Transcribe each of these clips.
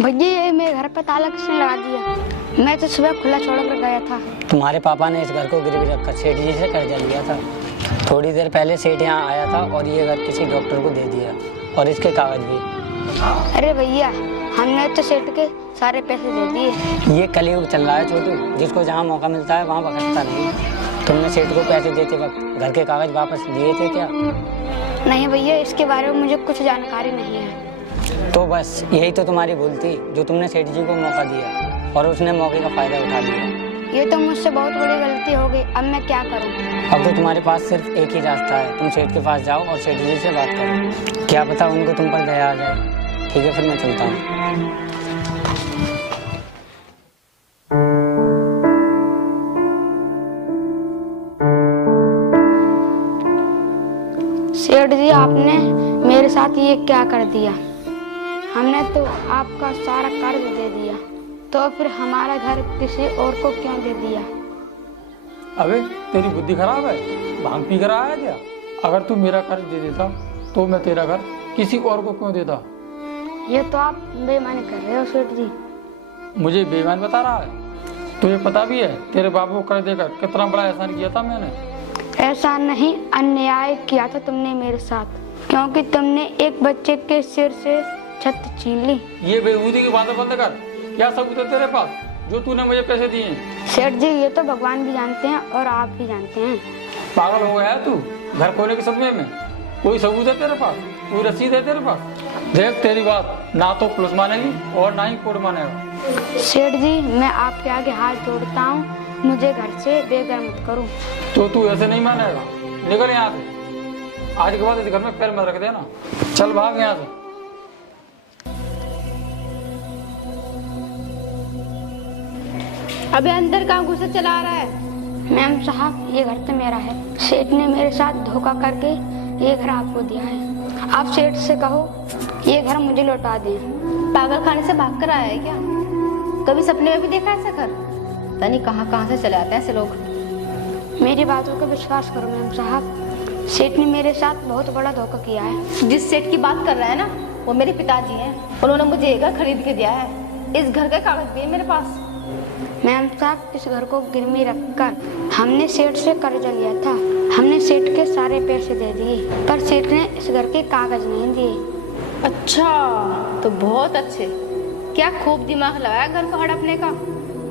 भैया ये मेरे घर पे ताला किसने लगा दिया? मैं तो सुबह खुला छोड़ कर गया था। तुम्हारे पापा ने इस घर को गिरवी रखकर सेठ जी से कर्जा लिया था। थोड़ी देर पहले सेठ यहाँ आया था और ये घर किसी डॉक्टर को दे दिया और इसके कागज भी। अरे भैया हमने तो सेठ के सारे पैसे दे दिए। ये कलयुग चल रहा है छोटू, जिसको जहाँ मौका मिलता है वहाँ बखसता नहीं। तुमने सेठ को पैसे देते वक्त घर के कागज वापस दिए थे क्या? नहीं भैया, इसके बारे में मुझे कुछ जानकारी नहीं है। तो बस यही तो तुम्हारी भूल थी, जो तुमने सेठ जी को मौका दिया और उसने मौके का फायदा उठा लिया। ये तो मुझसे बहुत बड़ी गलती हो गई। अब मैं क्या करूं? अब तो तुम्हारे पास सिर्फ एक ही रास्ता है, तुम सेठ के पास जाओ और सेठ जी से बात करो। क्या पता उनको तुम पर दया आ जाए। ठीक है, फिर मैं चलता हूँ। सेठ जी, आपने मेरे साथ ये क्या कर दिया? हमने तो आपका सारा कर्ज दे दिया, तो फिर हमारा घर किसी और को क्यों दे दिया? अबे तेरी बुद्धि खराब है, भांग पी कर आया क्या? अगर तू मेरा कर्ज दे देता तो मैं तेरा घर किसी और को क्यों देता? ये तो आप बेईमानी कर रहे हो सेठ जी। मुझे बेईमान बता रहा है? तुझे पता भी है तेरे बाबू को कर्ज देकर कितना बड़ा एहसान किया था मैंने? ऐसा नहीं, अन्याय किया था तुमने मेरे साथ, क्योंकि तुमने एक बच्चे के सिर से छत छीन ली। ये बेहूदी की बातें बंद कर। क्या सबूत है तेरे पास जो तूने मुझे पैसे दिए? सेठ जी, ये तो भगवान भी जानते हैं और आप भी जानते हैं। पागल हो गया है तू? घर खोने के सपने में कोई सबूत है तेरे पास? कोई रसीद है तेरे पास? देख, तेरी बात ना तो पुलिस मानेगी और ना ही कोर्ट मानेगा। सेठ जी, मैं आपके आगे हाथ जोड़ता हूँ, मुझे घर से बेघर मत करो। तो तू ऐसे नहीं मानेगा, निकल यहाँ से। आज के बाद इस घर में पैर मत रख देना। चल भाग यहाँ से। अबे अंदर कहाँ घुसे चला रहा है? मैम साहब, ये घर तो मेरा है। सेठ ने मेरे साथ धोखा करके ये घर आपको दिया है। आप सेठ से कहो ये घर मुझे लौटा दें। पागल खाने से भाग कर आया है क्या? कभी सपने में भी देखा ऐसा घर? पता नहीं कहाँ से चले आते हैं ऐसे लोग। मेरी बातों का विश्वास करो मैम साहब, सेठ ने मेरे साथ बहुत बड़ा धोखा किया है। जिस सेठ की बात कर रहा है ना, वो मेरे पिताजी हैं। उन्होंने मुझे ये घर खरीद के दिया है। इस घर के कागज भी है मेरे पास। मैम साहब, इस घर को गिरवी रखकर हमने सेठ से कर्जा लिया था। हमने सेठ के सारे पैसे दे दिए, पर सेठ ने इस घर के कागज नहीं दिए। अच्छा, तो बहुत अच्छे। क्या खूब दिमाग लगाया घर को हड़पने का।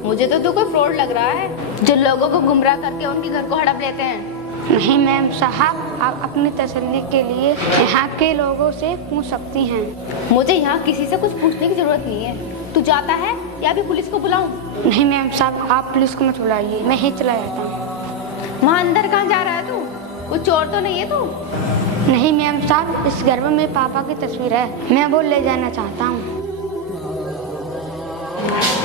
मुझे तो तू कोई फ्रॉड लग रहा है, जो लोगों को गुमराह करके उनके घर को हड़प लेते हैं। नहीं मैम साहब, आप अपनी तसल्ली के लिए यहाँ के लोगों से पूछ सकती हैं। मुझे यहाँ किसी से कुछ पूछने की जरूरत नहीं है। तू जाता है या अभी पुलिस को बुलाऊं? नहीं मैम साहब, आप पुलिस को मत बुलाइए, मैं ही चला जाता हूँ। वहाँ अंदर कहाँ जा रहा है तू? वो चोर तो नहीं है तू? नहीं मैम साहब, इस घर में मेरे पापा की तस्वीर है, मैं वो ले जाना चाहता हूँ।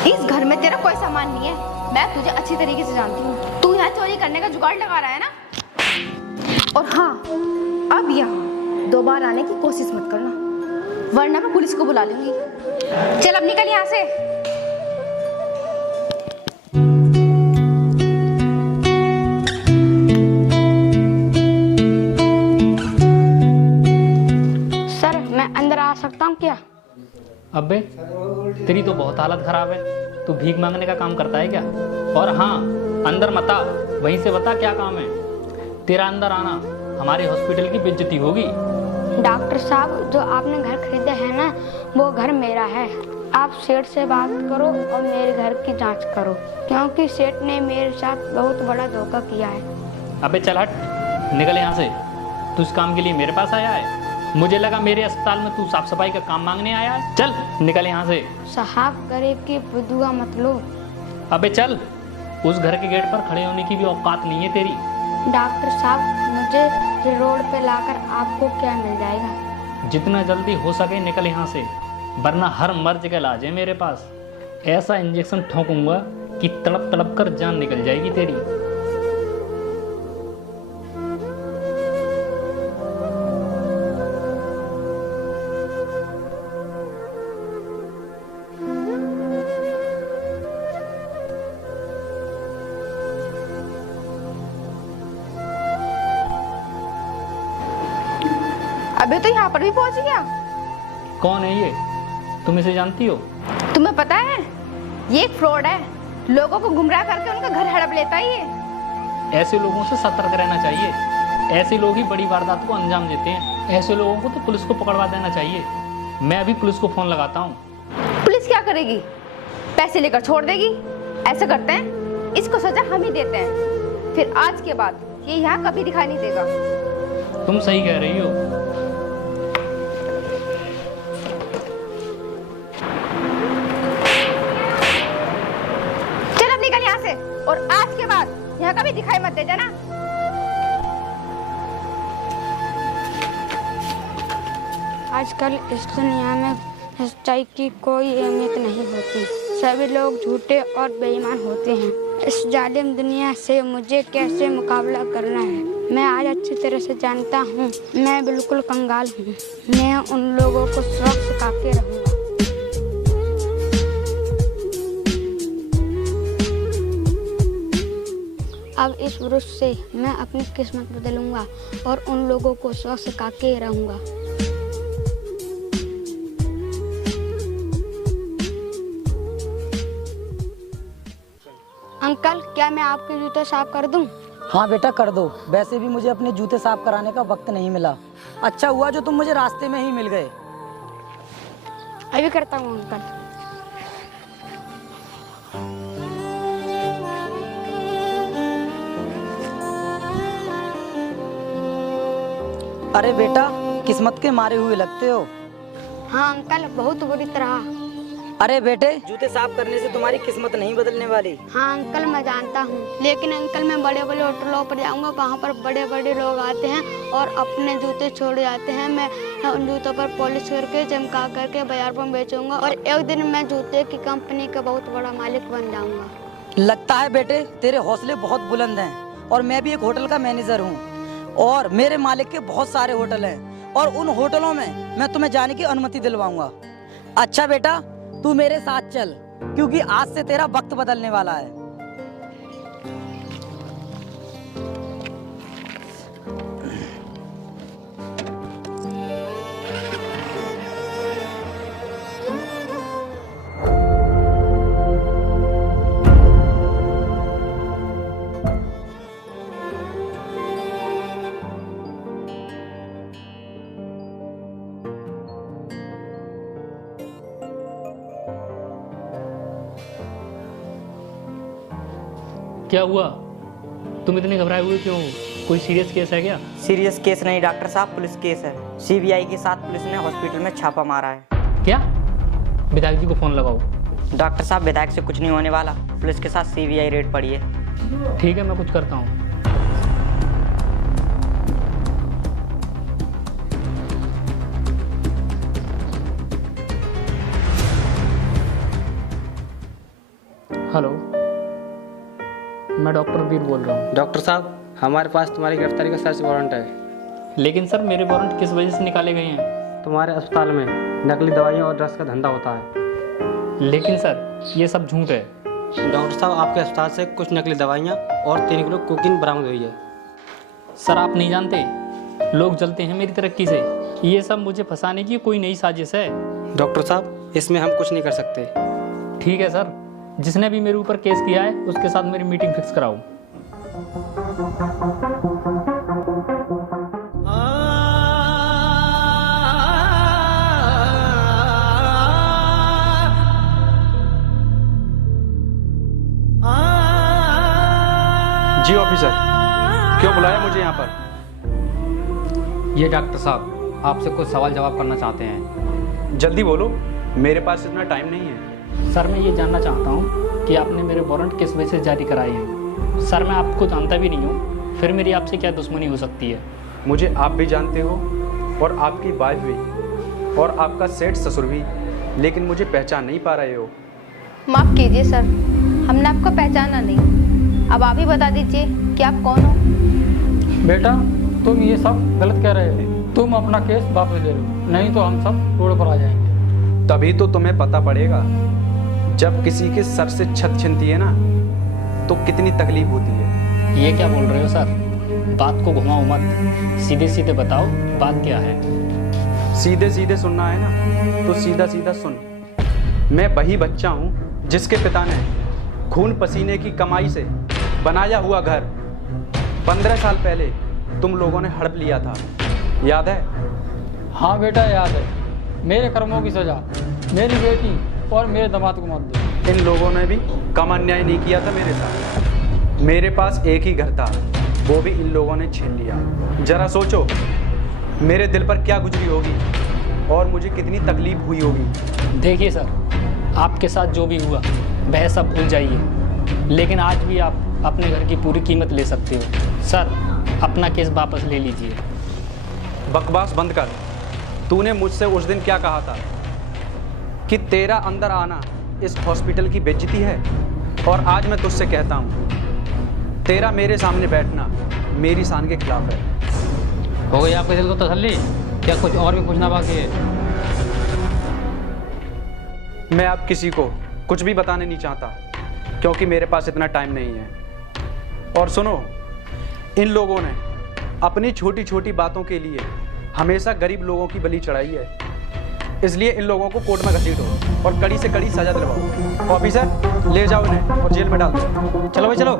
इस घर में तेरा कोई सामान नहीं है, मैं तुझे अच्छी तरीके से जानती हूँ। तू यहाँ चोरी करने का जुगाड़ लगा रहा है ना? और हाँ, अब यहाँ दोबारा आने की कोशिश मत करना, वरना मैं पुलिस को बुला लूंगी। चल अब निकल यहाँ से। सर, मैं अंदर आ सकता हूँ क्या? अबे तेरी तो बहुत हालत खराब है। तू भीख मांगने का काम करता है क्या? और हाँ, अंदर मत आ, वहीं से बता क्या काम है तेरा। अंदर आना हमारे हॉस्पिटल की बेइज्जती होगी। डॉक्टर साहब, जो आपने घर खरीदा है ना, वो घर मेरा है। आप सेठ से बात करो और मेरे घर की जांच करो, क्योंकि सेठ ने मेरे साथ बहुत बड़ा धोखा किया है। अबे चल हट, निकल यहाँ से। तू इस काम के लिए मेरे पास आया है? मुझे लगा मेरे अस्पताल में तू साफ सफाई का काम मांगने आया है। चल निकल यहाँ से। साहब, गरीब की बुद्धुआ मत लो। अबे चल, उस घर के गेट पर खड़े होने की भी औकात नहीं है तेरी। डॉक्टर साहब, मुझे रोड पे लाकर आपको क्या मिल जाएगा? जितना जल्दी हो सके निकल यहाँ से, वरना हर मर्ज का इलाज है मेरे पास। ऐसा इंजेक्शन ठोकूंगा कि तड़प तड़प कर जान निकल जाएगी तेरी। अबे तो यहाँ पर भी पहुंच गया। कौन है ये? तुम इसे जानती हो? तुम्हें पता है ये एक फ्रॉड है, लोगों को गुमराह करके उनका घर हड़प लेता है ये। ऐसे लोगों से सतर्क रहना चाहिए, ऐसे लोग ही बड़ी वारदात को अंजाम देते हैं। ऐसे लोगों को तो पुलिस को पकड़वा देना चाहिए। मैं अभी पुलिस को फ़ोन लगाता हूँ। पुलिस क्या करेगी? पैसे लेकर छोड़ देगी। ऐसा करते हैं, इसको सजा हम ही देते हैं, फिर आज के बाद ये यहाँ कभी दिखाई नहीं देगा। तुम सही कह रही हो। चल अब निकल यहाँ से, और आज के बाद यहाँ कभी दिखाई मत दे जाना। आजकल इस दुनिया में सच्चाई की कोई अहमियत नहीं होती। सभी लोग झूठे और बेईमान होते हैं। इस जालिम दुनिया से मुझे कैसे मुकाबला करना है, मैं आज अच्छी तरह से जानता हूँ। मैं बिल्कुल कंगाल हूँ। मैं उन लोगों को सबक सिखा के रहूँगा। अब इस ब्रुश से मैं अपनी किस्मत बदलूंगा और उन लोगों को सबक सिखा के रहूँगा। अंकल, क्या मैं आपके जूते साफ कर दूं? हाँ बेटा कर दो। वैसे भी मुझे अपने जूते साफ कराने का वक्त नहीं मिला। अच्छा हुआ जो तुम मुझे रास्ते में ही मिल गए। अभी करता हूँ अंकल। अरे बेटा, किस्मत के मारे हुए लगते हो। हाँ अंकल, बहुत बुरी तरह। अरे बेटे, जूते साफ करने से तुम्हारी किस्मत नहीं बदलने वाली। हाँ अंकल, मैं जानता हूँ, लेकिन अंकल मैं बड़े बड़े होटलों पर जाऊँगा, वहाँ पर बड़े बड़े लोग आते हैं और अपने जूते छोड़ जाते हैं। मैं उन जूतों पर पॉलिश करके चमका करके बाजार पर बेचूंगा और एक दिन मैं जूते की कंपनी का बहुत बड़ा मालिक बन जाऊँगा। लगता है बेटे तेरे हौसले बहुत बुलंद हैं। और मैं भी एक होटल का मैनेजर हूँ और मेरे मालिक के बहुत सारे होटल हैं और उन होटलों में मैं तुम्हें जाने की अनुमति दिलवाऊंगा। अच्छा बेटा, तू मेरे साथ चल, क्योंकि आज से तेरा वक्त बदलने वाला है। क्या हुआ? तुम इतने घबराए हुए क्यों? कोई सीरियस केस है क्या? सीरियस केस नहीं डॉक्टर साहब, पुलिस केस है। सीबीआई के साथ पुलिस ने हॉस्पिटल में छापा मारा है। क्या? विधायक जी को फोन लगाओ। डॉक्टर साहब, विधायक से कुछ नहीं होने वाला, पुलिस के साथ सीबीआई रेड पड़ी है। ठीक है, मैं कुछ करता हूँ। हेलो, मैं डॉक्टर वीर बोल रहा हूँ। डॉक्टर साहब, हमारे पास तुम्हारी गिरफ्तारी का सर्च वारंट है। लेकिन सर, मेरे वारंट किस वजह से निकाले गए हैं? तुम्हारे अस्पताल में नकली दवाइयाँ और ड्रग्स का धंधा होता है। लेकिन सर, ये सब झूठ है। डॉक्टर साहब, आपके अस्पताल से कुछ नकली दवाइयाँ और 3 किलो कोकीन बरामद हुई है। सर, आप नहीं जानते, लोग जलते हैं मेरी तरक्की से। ये सब मुझे फंसाने की कोई नई साजिश है। डॉक्टर साहब, इसमें हम कुछ नहीं कर सकते। ठीक है सर, जिसने भी मेरे ऊपर केस किया है उसके साथ मेरी मीटिंग फिक्स कराओ। जी ऑफिसर, क्यों बुलाया मुझे यहाँ पर? ये डॉक्टर साहब आपसे कुछ सवाल जवाब करना चाहते हैं। जल्दी बोलो, मेरे पास इतना टाइम नहीं है। सर, मैं ये जानना चाहता हूँ कि आपने मेरे वारंट किस वजह से जारी कराए हैं। सर, मैं आपको जानता भी नहीं हूँ, फिर मेरी आपसे क्या दुश्मनी हो सकती है? मुझे आप भी जानते हो और आपकी वाइफ भी और आपका सेठ ससुर भी, लेकिन मुझे पहचान नहीं पा रहे हो। माफ कीजिए सर, हमने आपको पहचाना नहीं। अब आप ही बता दीजिए कि आप कौन हो। बेटा, तुम ये सब गलत कह रहे हो। तुम अपना केस वापस ले लो, नहीं तो हम सब रोड पर आ जाएंगे। तभी तो तुम्हें पता पड़ेगा, जब किसी के सर से छत छिनती है ना, तो कितनी तकलीफ होती है। ये क्या बोल रहे हो सर? बात को घुमाओ मत, सीधे सीधे बताओ बात क्या है। सीधे सीधे सुनना है ना, तो सीधा सीधा सुन। मैं वही बच्चा हूँ जिसके पिता ने खून पसीने की कमाई से बनाया हुआ घर 15 साल पहले तुम लोगों ने हड़प लिया था, याद है? हाँ बेटा याद है। मेरे कर्मों की सजा मेरी बेटी और मेरे दामाद को मत दो। इन लोगों ने भी कम अन्याय नहीं किया था मेरे साथ। मेरे पास एक ही घर था, वो भी इन लोगों ने छीन लिया। जरा सोचो मेरे दिल पर क्या गुजरी होगी और मुझे कितनी तकलीफ हुई होगी। देखिए सर, आपके साथ जो भी हुआ वह सब भूल जाइए, लेकिन आज भी आप अपने घर की पूरी कीमत ले सकते हो। सर, अपना केस वापस ले लीजिए। बकवास बंद कर। तूने मुझसे उस दिन क्या कहा था कि तेरा अंदर आना इस हॉस्पिटल की बेइज्जती है, और आज मैं तुझसे कहता हूँ तेरा मेरे सामने बैठना मेरी शान के खिलाफ है। हो गई आपके दिल को तसल्ली? क्या कुछ और भी पूछना बाकी है? मैं अब किसी को कुछ भी बताने नहीं चाहता, क्योंकि मेरे पास इतना टाइम नहीं है। और सुनो, इन लोगों ने अपनी छोटी छोटी बातों के लिए हमेशा गरीब लोगों की बलि चढ़ाई है, इसलिए इन लोगों को कोर्ट में घसीटो और कड़ी से कड़ी सजा दिलवाओ। ऑफिसर, ले जाओ इन्हें और जेल में डाल दो। चलो भाई चलो।